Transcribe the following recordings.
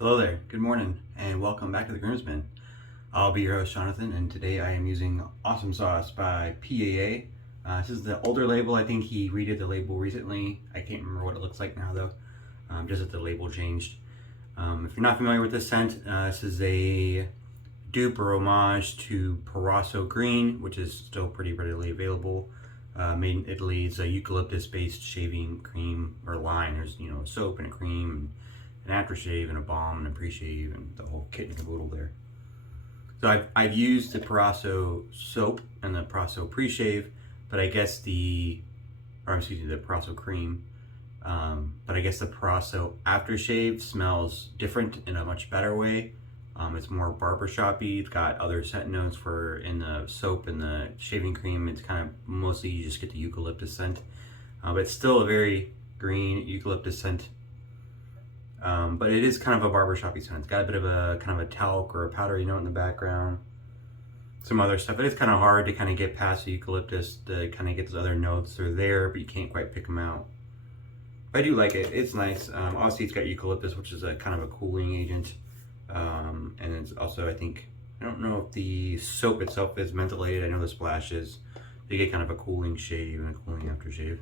Hello there, good morning, and welcome back to the Groomsman. I'll be your host, Jonathan, and today I am using Awesome Sauce by PAA. This is the older label. I think he redid the label recently. I can't remember what it looks like now though, just that the label changed. If you're not familiar with this scent, this is a dupe or homage to Parasso Green, which is still pretty readily available. Made in Italy. It's a eucalyptus-based shaving cream or line. There's a soap and a cream, and an aftershave and a balm and a pre-shave and the whole kit and caboodle there. So I've used the Parasso soap and the Parasso pre-shave, but I guess the Parasso cream. But I guess the Parasso aftershave smells different in a much better way. It's more barbershop-y. It's got other scent notes in the soap and the shaving cream. It's kind of mostly you just get the eucalyptus scent, but it's still a very green eucalyptus scent. But it is kind of a barbershop-y scent. It's got a bit of a kind of a talc or a powdery note in the background. Some other stuff. It is kind of hard to kind of get past the eucalyptus to kind of get those other notes. They're there, but you can't quite pick them out. I do like it. It's nice. Obviously, it's got eucalyptus, which is a kind of a cooling agent. And it's also, I don't know if the soap itself is mentholated. I know the splash is. You get kind of a cooling shave and a cooling aftershave.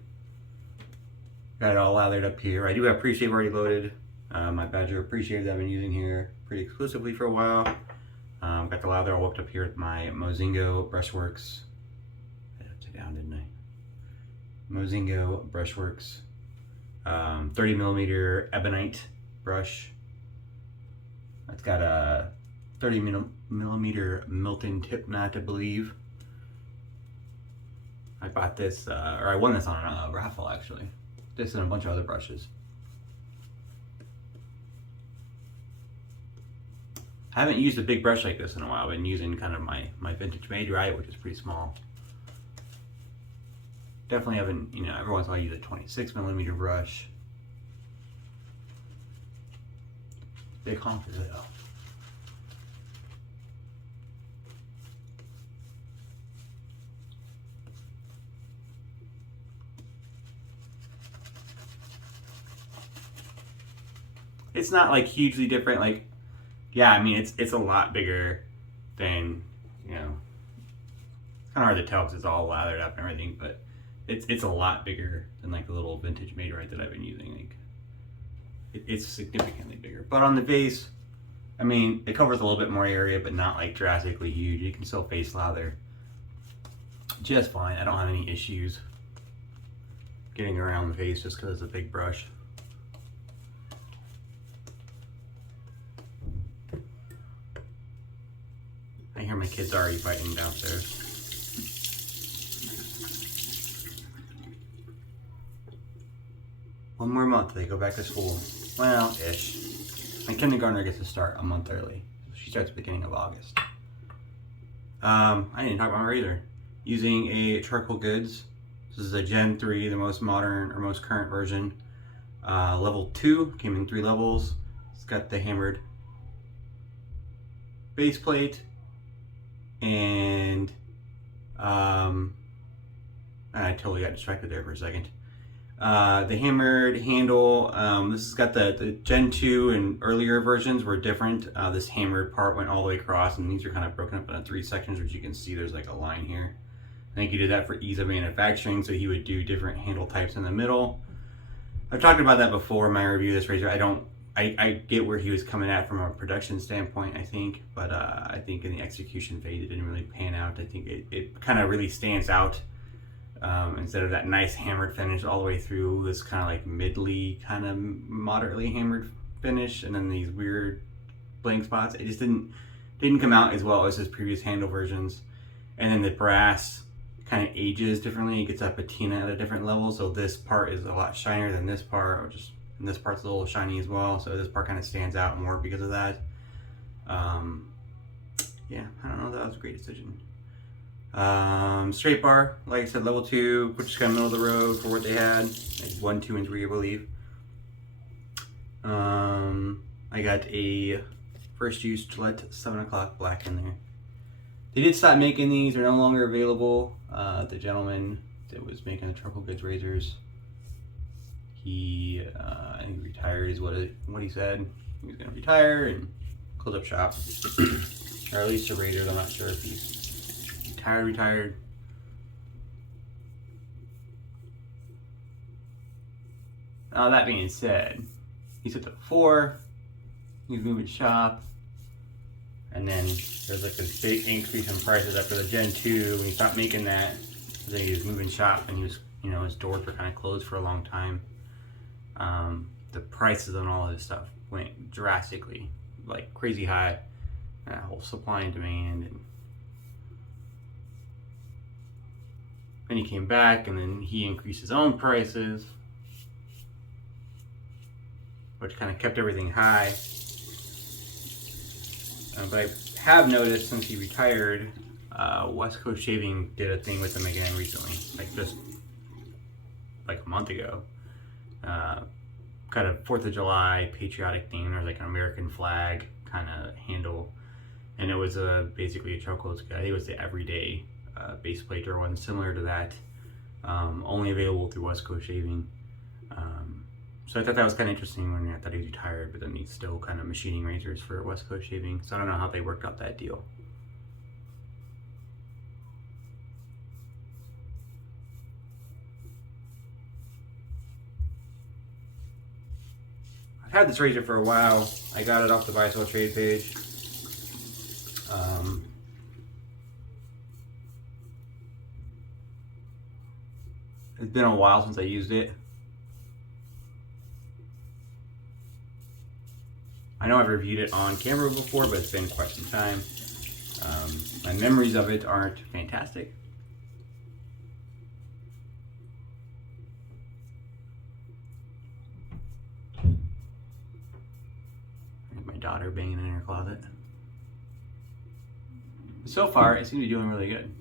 Got it all lathered up here. I do have pre-shave already loaded. My Badger pre-shave that I've been using here pretty exclusively for a while. Got the lather all whipped up here with my Mozingo Brushworks. I had it upside down, didn't I? Mozingo Brushworks 30mm ebonite brush. It's got a 30mm Milton tip knot, I believe. I bought this, or I won this on a raffle actually. This and a bunch of other brushes. I haven't used a big brush like this in a while. I've been using kind of my vintage Made Right, which is pretty small. Definitely haven't, every once in a while I use a 26mm brush. Big honker though. It's not like hugely different, like, yeah, I mean, it's a lot bigger than, it's kind of hard to tell because it's all lathered up and everything, but it's a lot bigger than like the little vintage Made Right that I've been using. Like, it's significantly bigger. But on the face, I mean, it covers a little bit more area, but not like drastically huge. You can still face lather just fine. I don't have any issues getting around the face just because it's a big brush. I hear my kids already fighting downstairs. One more month, they go back to school. Well, ish. My kindergartner gets to start a month early. She starts at the beginning of August. I didn't talk about my razor. Using a Charcoal Goods. This is a Gen 3, the most modern or most current version. Level 2, came in 3 levels. It's got the hammered base plate. And I totally got distracted there for a second. The hammered handle, this has got the Gen 2 and earlier versions were different. This hammered part went all the way across, and these are kind of broken up into 3 sections, which you can see there's like a line here. I think he did that for ease of manufacturing, so he would do different handle types in the middle. I've talked about that before in my review of this razor. I get where he was coming at from a production standpoint, I think, but I think in the execution phase it didn't really pan out. I think it kind of really stands out instead of that nice hammered finish all the way through, this kind of like midly, kind of moderately hammered finish, and then these weird blank spots. It just didn't come out as well as his previous handle versions. And then the brass kind of ages differently. It gets that patina at a different level, so this part is a lot shinier than this part, and this part's a little shiny as well, so this part kind of stands out more because of that. Yeah, I don't know, that was a great decision. Straight bar, like I said, level 2, which is kind of middle of the road for what they had, like 1, 2, and 3, I believe. I got a first use Gillette 7 o'clock black in there. They did stop making these, they're no longer available. The gentleman that was making the Charcoal Goods razors, he, I think retired is what he said. He was going to retire and close up shop. Or at least the Raiders. I'm not sure if he's retired. Now that being said, he said before he's moving shop, and then there's like this big increase in prices after the Gen 2 when he stopped making that. Then he was moving shop, and he was, you know, his doors were kind of closed for a long time. The prices on all of this stuff went drastically, like crazy high. That whole supply and demand, and then he came back, and then he increased his own prices, which kind of kept everything high. But I have noticed since he retired, West Coast Shaving did a thing with him again recently, like just like a month ago. Kind of 4th of July patriotic theme, or like an American flag kind of handle. And it was basically a charcoal. I think it was the everyday base plate or one similar to that, only available through West Coast Shaving. So I thought that was kind of interesting when I thought he was retired, but then he's still kind of machining razors for West Coast Shaving. So I don't know how they worked out that deal. I've had this razor for a while. I got it off the Buy Sell Trade page. It's been a while since I used it. I know I've reviewed it on camera before, but it's been quite some time. My memories of it aren't fantastic. My daughter banging in her closet. So far, it seems to be doing really good.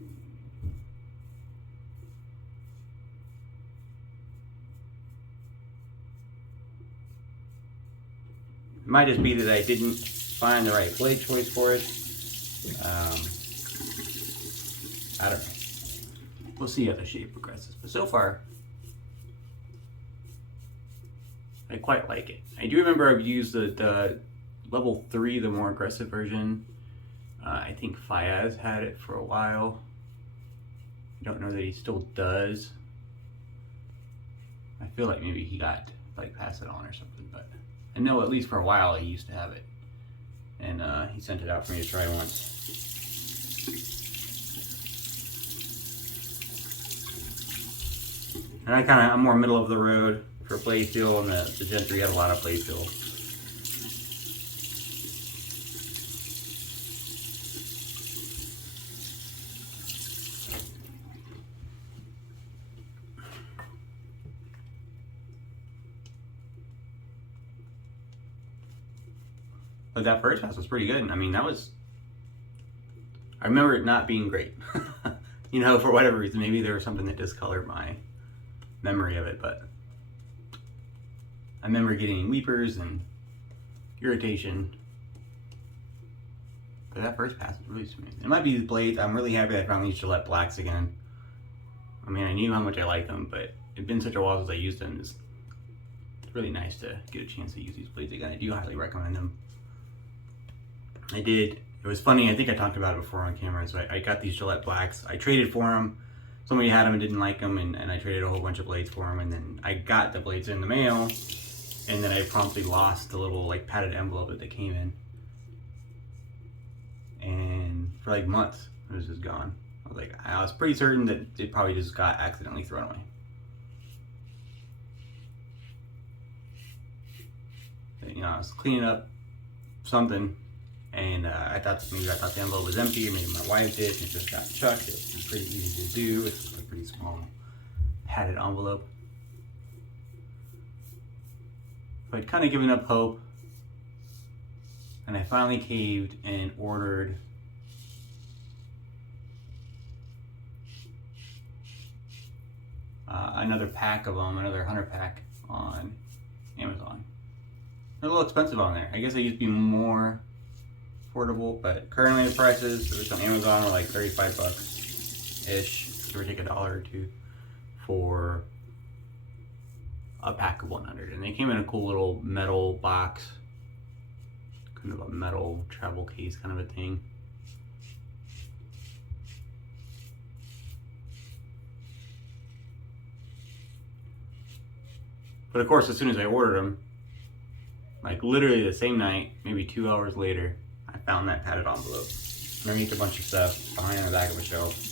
It might just be that I didn't find the right blade choice for it. I don't know. We'll see how the shape progresses. But so far, I quite like it. I do remember I've used the level 3, the more aggressive version. I think Fayaz had it for a while. I don't know that he still does. I feel like maybe he got like passed it on or something, but I know at least for a while he used to have it, and he sent it out for me to try once. And I'm more middle of the road for blade feel, and the Gen 3 had a lot of blade feel. But that first pass was pretty good. I mean, I remember it not being great. You know, for whatever reason, maybe there was something that discolored my memory of it, but I remember getting weepers and irritation. But that first pass was really smooth. It might be the blades. I'm really happy I found these Gillette blacks again. I mean, I knew how much I liked them, but it'd been such a while since I used them. It's really nice to get a chance to use these blades again. I do highly recommend them. I did. It was funny. I think I talked about it before on camera. So I got these Gillette blacks. I traded for them. Somebody had them and didn't like them, and I traded a whole bunch of blades for them. And then I got the blades in the mail, and then I promptly lost the little like padded envelope that they came in. And for like months, it was just gone. I was pretty certain that it probably just got accidentally thrown away. But, you know, I was cleaning up something, and I thought the envelope was empty, or maybe my wife did, and it just got chucked. It was pretty easy to do. It's just a pretty small padded envelope. But I'd kind of given up hope, and I finally caved and ordered another pack of them, another 100 pack on Amazon. They're a little expensive on there. I guess they used to be more affordable, but currently the prices on Amazon are like 35 bucks ish, give or take $1 or $2 for a pack of 100, and they came in a cool little metal box, kind of a metal travel case kind of a thing. But of course, as soon as I ordered them, like literally the same night, maybe 2 hours later, I found that padded envelope underneath a bunch of stuff behind the back of a shelf.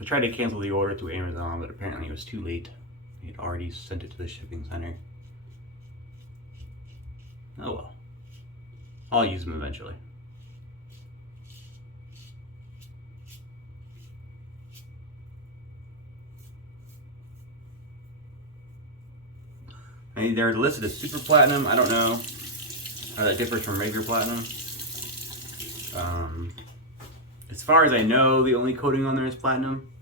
I tried to cancel the order through Amazon, but apparently it was too late. They had already sent it to the shipping center. Oh well. I'll use them eventually. And they're listed as super platinum. I don't know how that differs from regular platinum. As far as I know, the only coating on there is platinum.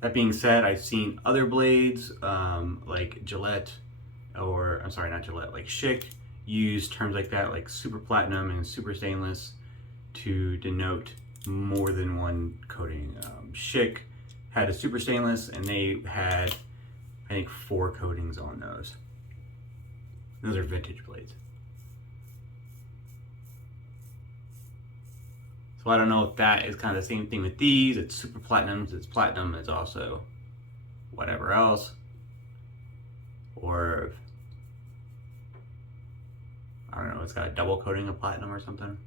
That being said, I've seen other blades like Gillette, or I'm sorry, not Gillette, like Schick, use terms like that, like super platinum and super stainless, to denote more than one coating. Schick had a super stainless, and they had, I think, 4 coatings on those. Those are vintage blades. So I don't know if that is kind of the same thing with these. It's super platinums, it's platinum, it's also whatever else. Or, I don't know, it's got a double coating of platinum or something.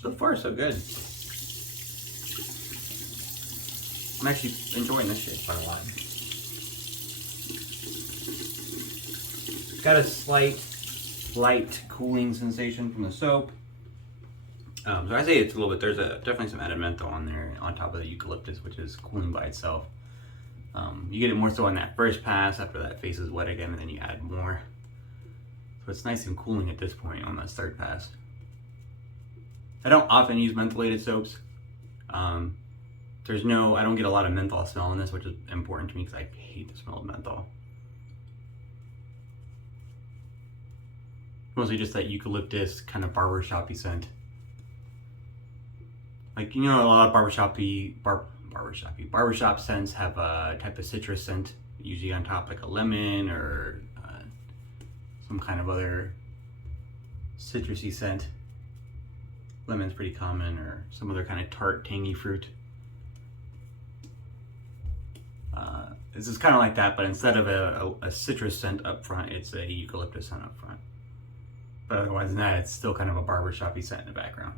So far, so good. I'm actually enjoying this shit quite a lot. It's got a slight, light cooling sensation from the soap. So I say it's a little bit, there's definitely some added menthol on there on top of the eucalyptus, which is cooling by itself. You get it more so on that first pass after that face is wet again, and then you add more. So it's nice and cooling at this point on that third pass. I don't often use mentholated soaps. I don't get a lot of menthol smell in this, which is important to me because I hate the smell of menthol. Mostly just that eucalyptus kind of barbershop-y scent. Like, you know, a lot of barbershop scents have a type of citrus scent, usually on top, like a lemon or some kind of other citrusy scent. Lemon's pretty common, or some other kind of tart, tangy fruit. This is kind of like that, but instead of a citrus scent up front, it's a eucalyptus scent up front. But otherwise than that, it's still kind of a barbershop-y scent in the background.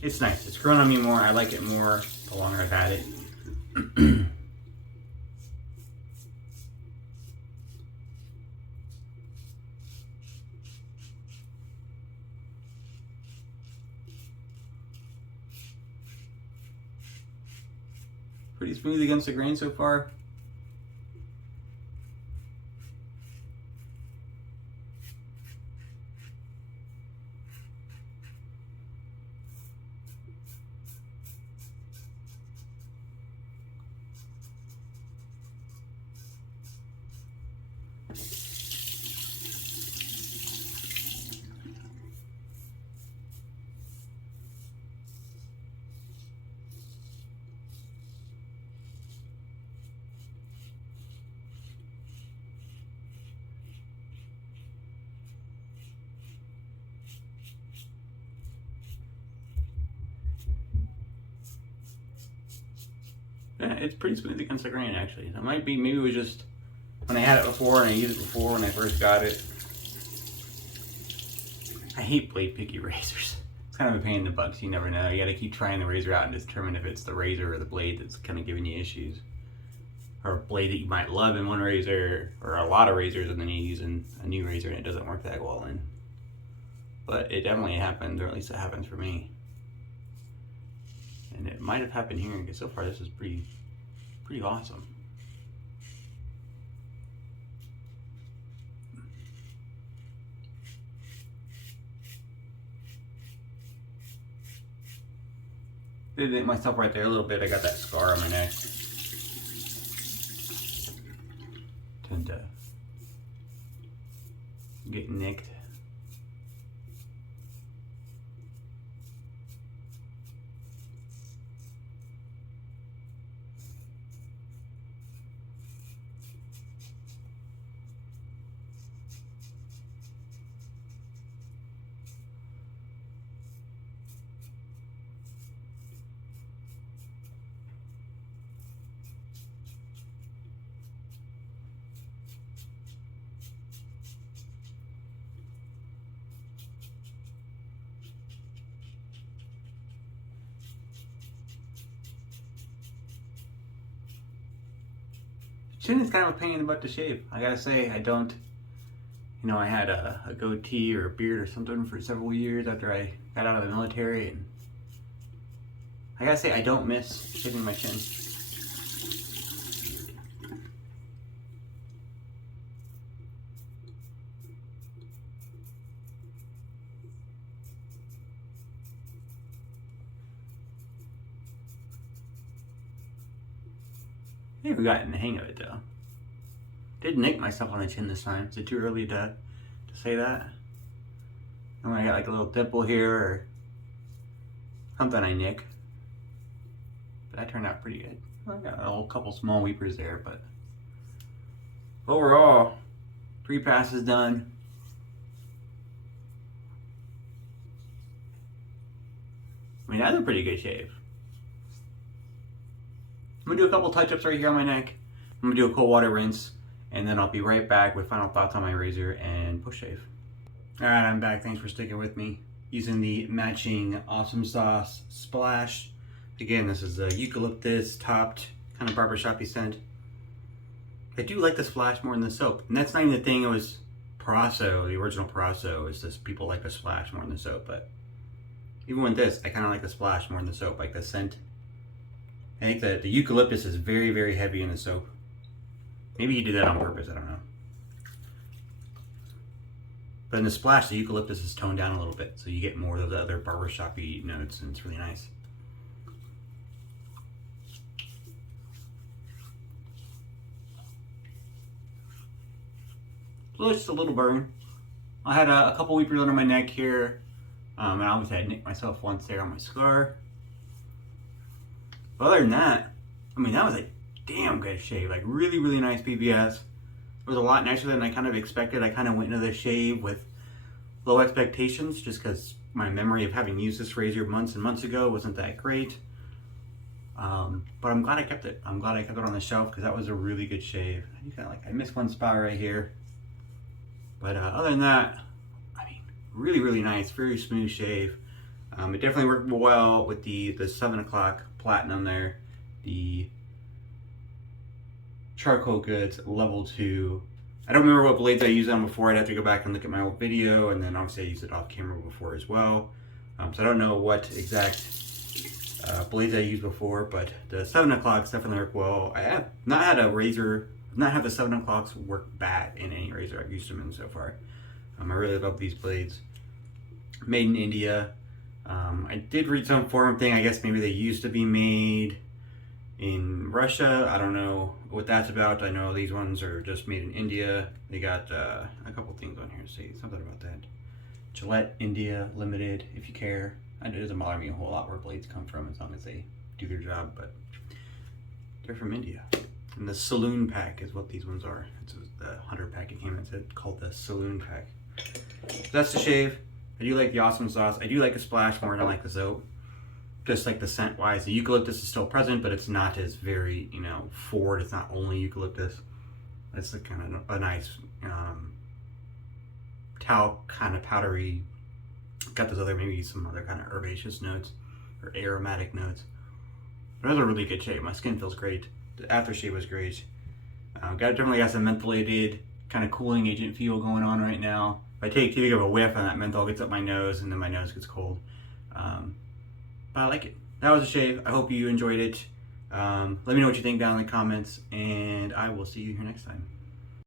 It's nice. It's grown on me more. I like it more the longer I've had it. Pretty smooth against the grain so far. Yeah, it's pretty smooth against the grain, actually. That might be, maybe it was just when I had it before and I used it before when I first got it. I hate blade picky razors. It's kind of a pain in the butt, so you never know. You gotta keep trying the razor out and determine if it's the razor or the blade that's kind of giving you issues. Or a blade that you might love in one razor, or a lot of razors, and then you use a new razor and it doesn't work that well in. But it definitely happens, or at least it happens for me. And it might have happened here, because so far this is pretty awesome. Did it myself right there a little bit. I got that scar on my neck. get nicked. Chin is kind of a pain in the butt to shave. I gotta say, I don't, you know, I had a goatee or a beard or something for several years after I got out of the military, and I gotta say, I don't miss shaving my chin. I think we got in the hang of it though. Did nick myself on the chin this time. Is it too early to say that? And when I got like a little dimple here or something I nick. But that turned out pretty good. I got a couple small weepers there, but overall, 3 passes done. I mean, that's a pretty good shave. I'm gonna do a couple touch-ups right here on my neck. I'm gonna do a cold water rinse, and then I'll be right back with final thoughts on my razor and push shave. All right, I'm back. Thanks for sticking with me. Using the matching Awesome Sauce Splash. Again, this is a eucalyptus topped kind of barbershop-y scent. I do like the splash more than the soap, and that's not even the thing. It was Parasso, the original Parasso. Is this people like the splash more than the soap, but even with this, I kind of like the splash more than the soap, like the scent. I think that the eucalyptus is very, very heavy in the soap. Maybe you did that on purpose, I don't know. But in the splash, the eucalyptus is toned down a little bit, so you get more of the other barbershop-y notes, and it's really nice. So just a little burn. I had a couple weepers under my neck here, and obviously I nicked myself once there on my scar. But other than that, I mean, that was a damn good shave. Like, really, really nice PBS. It was a lot nicer than I kind of expected. I kind of went into the shave with low expectations just because my memory of having used this razor months and months ago wasn't that great. But I'm glad I kept it. I'm glad I kept it on the shelf because that was a really good shave. You kind of like, I missed one spot right here. But other than that, I mean, really, really nice, very smooth shave. It definitely worked well with the 7 o'clock platinum there, the charcoal goods level 2. I don't remember what blades I used on before. I'd have to go back and look at my old video, and then obviously I used it off camera before as well. So I don't know what exact blades I used before, but the 7 o'clocks definitely work well. I have not had a razor, not had the 7 o'clocks work bad in any razor I've used them in so far. I really love these blades. Made in India. I did read some forum thing, I guess maybe they used to be made in Russia. I don't know what that's about. I know these ones are just made in India. They got a couple things on here to say something about that. Gillette India Limited, if you care. It doesn't bother me a whole lot where blades come from as long as they do their job, but they're from India. And the Saloon Pack is what these ones are. It's the 100 pack it came in, it's called the Saloon Pack. So that's the shave. I do like the Awesome Sauce. I do like the splash more than I like the soap. Just like the scent wise. The eucalyptus is still present, but it's not as very, you know, forward. It's not only eucalyptus. It's a kind of a nice talc kind of powdery. Got those other, maybe some other kind of herbaceous notes or aromatic notes. But those are really good shave. My skin feels great. The aftershave was great. Definitely got some mentholated kind of cooling agent feel going on right now. If I take too big of a whiff and that menthol gets up my nose and then my nose gets cold. But I like it. That was a shave. I hope you enjoyed it. Let me know what you think down in the comments, and I will see you here next time.